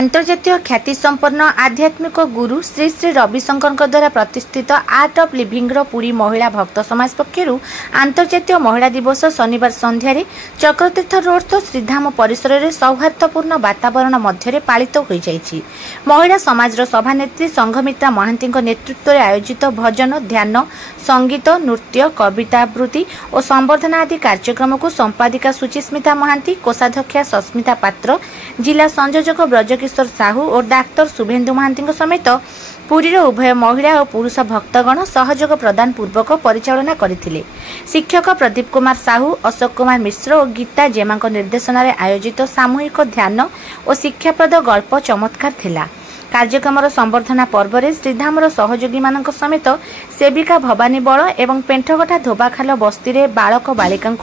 आंतर्जातीय ख्याति संपन्न आध्यात्मिक गुरु श्री श्री रविशंकर द्वारा प्रतिष्ठित आर्ट ऑफ लिविंग पुरी महिला भक्त समाज पक्षर आंतर्जातीय महिला दिवस शनिवार संध्यारे चक्रतीर्थ रोड श्रीधाम परिसर में सौहार्दपूर्ण वातावरण मध्य पालित हो जाइछि। महिला समाज सभानेत्री संघमित्रा महांती नेतृत्व में आयोजित भजन ध्यान संगीत नृत्य कविता आवृत्ति और संवर्धना आदि कार्यक्रम को संपादिका सुचिस्मिता महांती कोषाध्यक्षा सस्मिता पात्र जिला संयोजक ब्रजकिशोर साहू और डाक्टर शुभेन्दु महांती समेत पुरीर उभय महिला और पुरुष भक्तगण सहयोग प्रदान पूर्वक परिचालना करथिले। शिक्षक प्रदीप कुमार साहू अशोक कुमार मिश्र और गीता जेमा निर्देशन में आयोजित सामूहिक ध्यान और शिक्षाप्रद गल्प चमत्कार थिला। कार्यक्रम संवर्धना पर्व में श्रीधाम सहयोगी मान समेत सेविका भवानी बल एवं पेंठगठा धोबाखाल बस्ती में बालक बालिका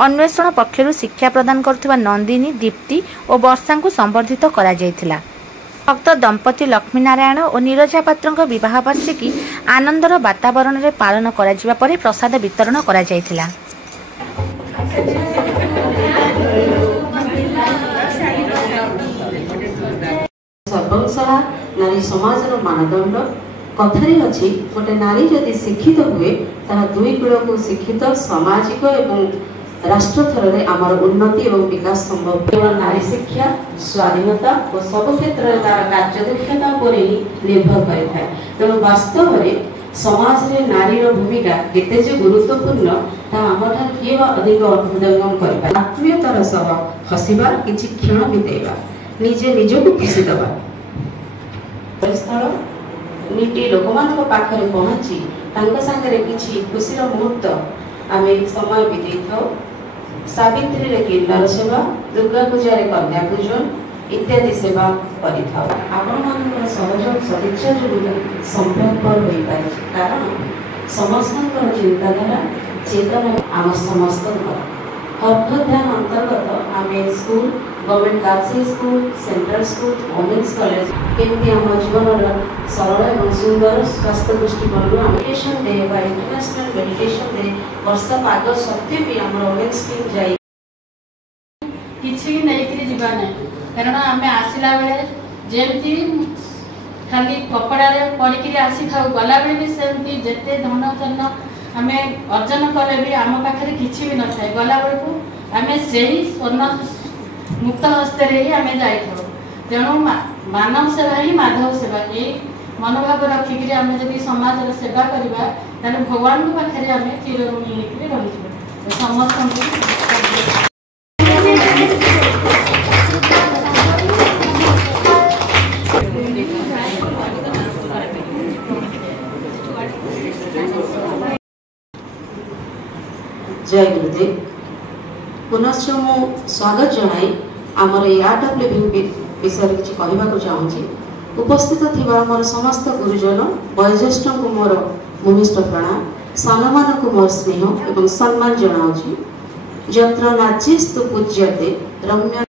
अन्वेषण पक्षर शिक्षा प्रदान करुवा नंदिनी दीप्ति और वर्षा को संवर्धित करा जायथिला। भक्त दंपति लक्ष्मी नारायण और नीरजा पात्र विवाह वार्षिकी आनंदर वातावरण में पालन करा जिबा परे प्रसाद वितरण करा जायथिला। सर्वंसहा नारी समाज मानदंड कथारे अच्छी गोटे नारी जदि शिक्षित हुए ताहा दुई कूल को शिक्षित सामाजिक एवं राष्ट्र थर में आमर उन्नति और विकास संभव। केवल नारी शिक्षा स्वाधीनता और सब क्षेत्र में तार कार्यदक्षता पर ही निर्भर करें। तेणु वास्तव में समाज में नारी भूमिका केते जे गुरुत्वपूर्ण ताहा किए अधिक हृदयंगम कर आत्मीयतार सह हसिबा किछि क्षण बितेबा निजे निजको खुशी देवा स्थल नीति लोकमान पाखरे पहुँची तांका संगे किछि खुशीर मुहूर्त आमे समय बितेई थाउ। सावित्री रे किन्नर सेवा दुर्गा पूजा रे कन्या पूजन इत्यादि सेवा करि थाउ। आपण मानकर सहयोग सदिच्छा जो संभवपर होई पारे कारण समस्तकर चिंताधारा चेतना आम समस्त ध्यान अंतर्गत आमे school government girls school central school women's college केमती आम जीवन सरल और सुंदर स्वास्थ्य दृष्टिकोण मेडिटेशन डे बा इंटरनेशनल मेडिटेशन डे वर्षा पाग सत्वे भी आम वोमेन्स टीम जाई किछि नहीं जीवा ना कारण आम आसला बेले जेमती खाली कपड़ा रे पड़ी आसी था गला बेले भी सेमती जेते धन जन आम अर्जन कले भी आम पाखे किछि भी न थाए गला बेले को आम से स्वर्ण मुक्त हस्ते ही आम जाई तेणु मानव सेवा ही माधव सेवा ये मनोभाव रखिक आम जब समाज सेवा करवा तेल भगवान पाखे आम चिर ऋणी रही समस्त जय गुरुदेव। पुनश्च मु स्वागत जनाई आमर ये आर्ट ऑफ लिविंग विषय किसी कहवाक चाहूँगी। उपस्थित थिबा मोर समस्त गुरुजन वयोज्येष्ठ को मोर भूमिष्ठ प्रणाम सान मान को मोर स्नेह एवं सम्मान जनाऊँगी। यत्र नाच्यस्तु पूज्यते रम्य